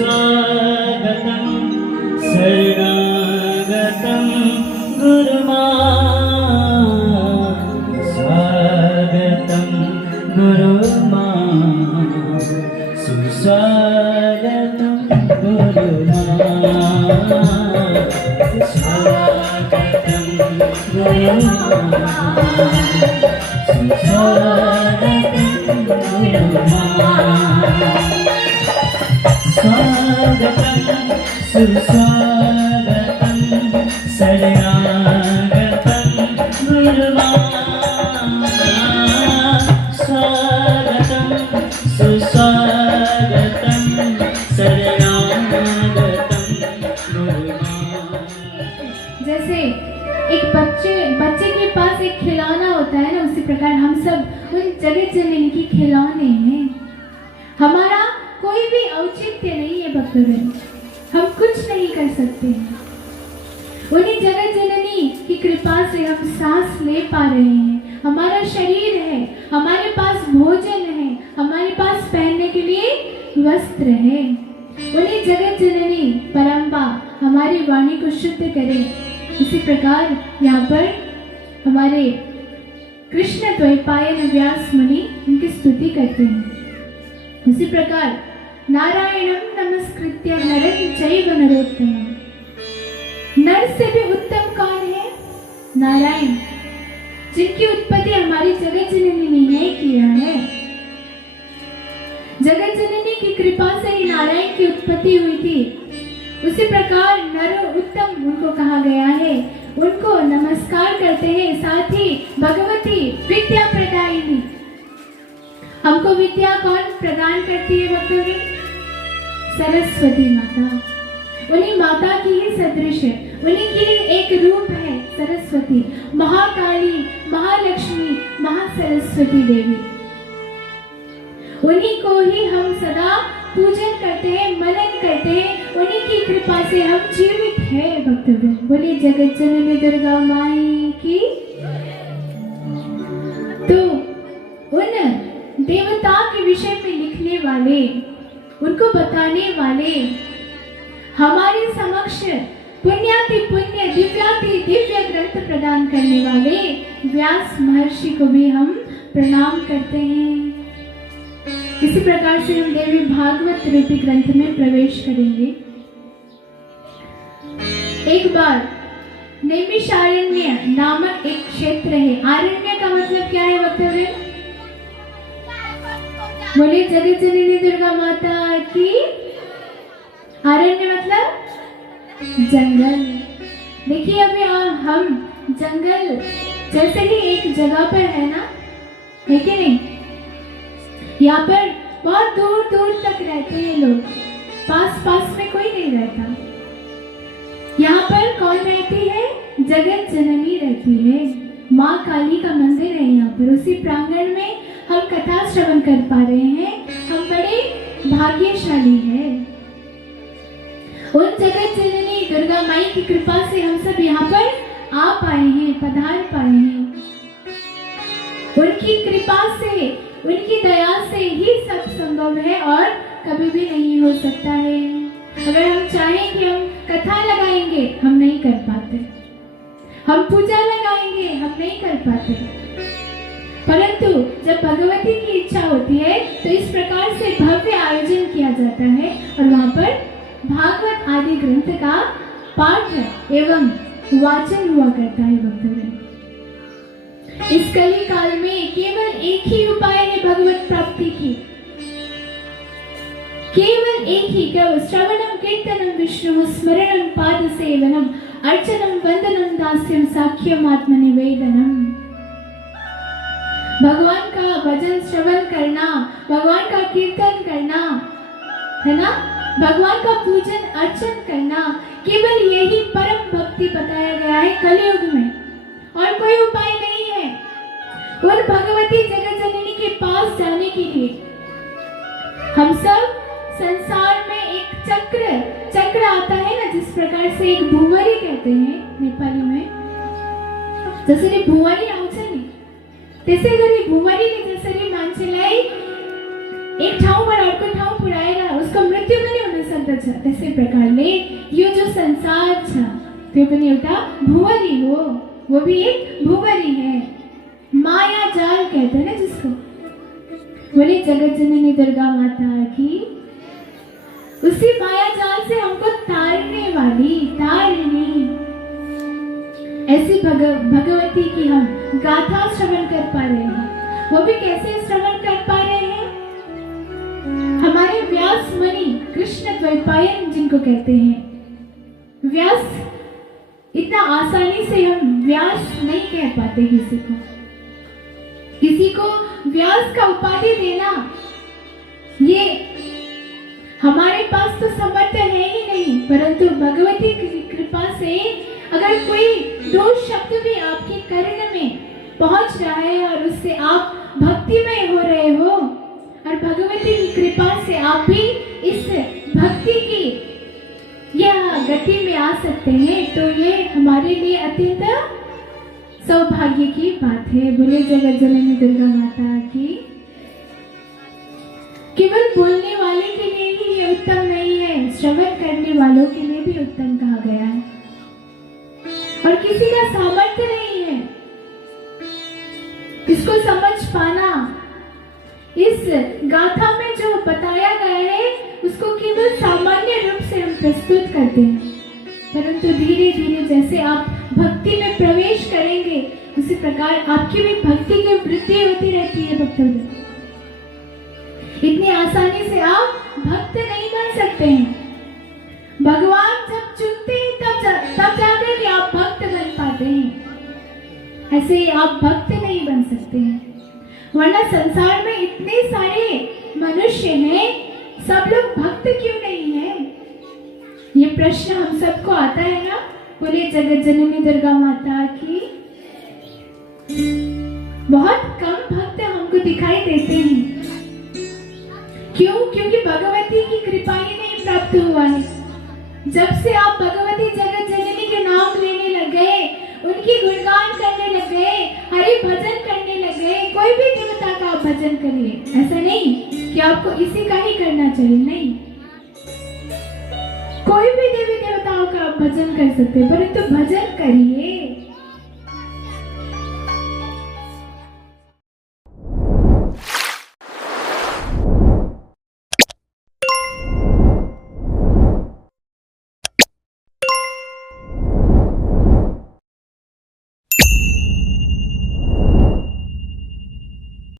सुस्वागतं शरणागतं गुरुमां स्वागतं गुरुमां सुस्वागतं गुरुमां स्वागतं सुस्वागतं शरणागतं गुरुमां स्वागतं सुस्वागतं शरणागतं गुरुमां। जैसे एक बच्चे के पास एक खिलौना होता है ना, उसी प्रकार हम सब उन जगत जननी की खिलौने हैं। हमारा कोई भी औचित्य नहीं है भक्तजन, हम कुछ नहीं कर सकते हैं। उन्हीं जगत जननी की कृपा से हम सांस ले पा रहे हैं, हमारा शरीर है, हमारे पास भोजन है, हमारे पास पहनने के लिए वस्त्र है। उन्हीं जगत जननी परम्बा हमारी वाणी को शुद्ध करे। इसी प्रकार यहाँ पर हमारे कृष्ण द्वैपायन व्यास मुनि उनकी स्तुति करते हैं। उसी प्रकार नारायणं नमस्कृत्य नरं चैव नरोत्तमं। नर से भी उत्तम कौन है? नारायण, जिनकी उत्पत्ति हमारी जगत जननी ने किया है। जगत जननी की कृपा से ही नारायण की उत्पत्ति हुई थी। उसी प्रकार नर उत्तम उनको कहा गया है, उनको नमस्कार करते हैं। साथ ही भगवती विद्या प्रदायिनी, हमको विद्या कौन प्रदान करती है भक्तों? सरस्वती माता। उन्हीं माता की ही सदृश है, उन्हीं की एक रूप है सरस्वती, महाकाली, महालक्ष्मी, महासरस्वती देवी। उन्हीं को ही हम सदा पूजन करते हैं, मनन करते हैं। उन्हीं की कृपा से हम जीवित हैं भक्तजन। बोलिए जगत जननी दुर्गा माई की। तो उन देवता के विषय में लिखने वाले, उनको बताने वाले, हमारे समक्ष पुण्याति पुण्य दिव्याति दिव्य ग्रंथ प्रदान करने वाले व्यास महर्षि को भी हम प्रणाम करते हैं। इसी प्रकार से हम देवी भागवत रूपी ग्रंथ में प्रवेश करेंगे। एक बार नैमिषारण्य नामक एक क्षेत्र है। आरण्य का मतलब क्या है वक्तव्य? बोलिए जगत जननी दुर्गा माता की। आरण्य मतलब जंगल। देखिए अभी हम जंगल जैसे कि एक जगह पर है ना, है कि नहीं? यहाँ पर बहुत दूर दूर तक रहते हैं लोग, पास पास में कोई नहीं रहता। यहाँ पर कौन रहती है? जगत जननी रहती है। माँ काली का मंदिर है यहाँ पर। उसी प्रांगण में हम कथा श्रवण कर पा रहे हैं। हम बड़े भाग्यशाली हैं। उन जगत जननी दुर्गा माई की कृपा से हम सब यहाँ पर आ पाए हैं, पधार पाए हैं। उनकी कृपा से, उनकी दया से ही सब संभव है और कभी भी नहीं हो सकता है। अगर हम चाहें कि हम कथा लगाएंगे, हम नहीं कर पाते। हम पूजा लगाएंगे, हम नहीं कर पाते। परंतु जब भगवती की इच्छा होती है तो इस प्रकार से भव्य आयोजन किया जाता है और वहाँ पर भागवत आदि ग्रंथ का पाठ एवं वाचन हुआ करता है भक्तों। इस कली काल में केवल एक ही उपाय है भगवत प्राप्ति की, केवल एक ही। क्या? श्रवणम कीर्तनम विष्णु स्मरणम पाद सेवनम अर्चनम वंदनम दास्यम साख्यम आत्मनिवेदनम। भगवान का भजन श्रवण करना, भगवान का कीर्तन करना, है ना, भगवान का पूजन अर्चन करना, केवल यही परम भक्ति बताया गया है कलयुग में, और कोई उपाय नहीं है। उन भगवती जगत जननी के पास जाने के लिए हम सब संसार में एक चक्र आता है ना, जिस प्रकार से एक भुवरी कहते हैं नेपाली में, जैसे भुवरी आउँछ नि त्यसै गरी भुवरीले जसरी मान्छेलाई एक ठाव पर और कोई ठाव पुराएगा, उसको मृत्यु में नहीं होना सकता था। तैसे प्रकार ले ये जो संसार था तो पनि एउटा भुवरी हो, वो भी एक भुवरी है, माया जाल कहते हैं ना जिसको। बोले जगत जननी दुर्गा माता की, उसी माया जाल से हमको तारने वाली तारिणी ऐसी भगवती की हम गाथा श्रवण कर पा रहे हैं। वो भी कैसे श्रवण कर पा रहे हैं? हमारे व्यास मुनि कृष्ण द्वैपायन जिनको कहते हैं, व्यास इतना आसानी से हम व्यास नहीं कह पाते किसी को व्यास का उपाधि देना, ये हमारे पास तो समर्थ है ही नहीं, परंतु भगवती की कृपा से अगर कोई दो शब्द भी आपके कर्ण में पहुंच रहा है और उससे आप भक्तिमय हो रहे हो और भगवती की कृपा से आप भी इस भक्ति की यह गति में आ सकते हैं, तो ये हमारे लिए अत्यंत सौभाग्य की बात है। बोले जगत जननी दुर्गा माता की। केवल बोलने वाले के लिए ही ये उत्तम नहीं है, श्रवण करने वालों के लिए भी उत्तम कहा गया है। और किसी का सामर्थ्य नहीं है इसको समझ पाना। इस गाथा में जो बताया गया है उसको केवल सामान्य रूप से हम प्रस्तुत करते हैं, परंतु धीरे धीरे जैसे आप भक्ति में प्रवेश करेंगे उसी प्रकार आपकी भी भक्ति की वृद्धि होती रहती है। भक्तों, इतनी आसानी से आप भक्त नहीं बन सकते हैं। भगवान जब चुनते हैं तब जाकर के आप भक्त बन पाते हैं, ऐसे ही आप भक्त नहीं बन सकते हैं। वरना संसार में इतने सारे मनुष्य हैं, सब लोग भक्त क्यों नहीं है? ये प्रश्न हम सबको आता है ना। बोले जगत जननी दुर्गा माता की। बहुत कम भक्त हमको दिखाई देते हैं। क्यों? क्योंकि भगवती की कृपा ही नहीं प्राप्त हुआ है। जब से आप भगवती जगत जननी के नाम लेने लग गए, उनकी गुणगान करने लग गए, हरि भजन करने लग गए, कोई भी देवता का आप भजन करिए, ऐसा नहीं कि आपको इसी का ही करना चाहिए, नहीं, कोई भी देवी देवताओं का आप भजन कर सकते हैं, परंतु भजन करिए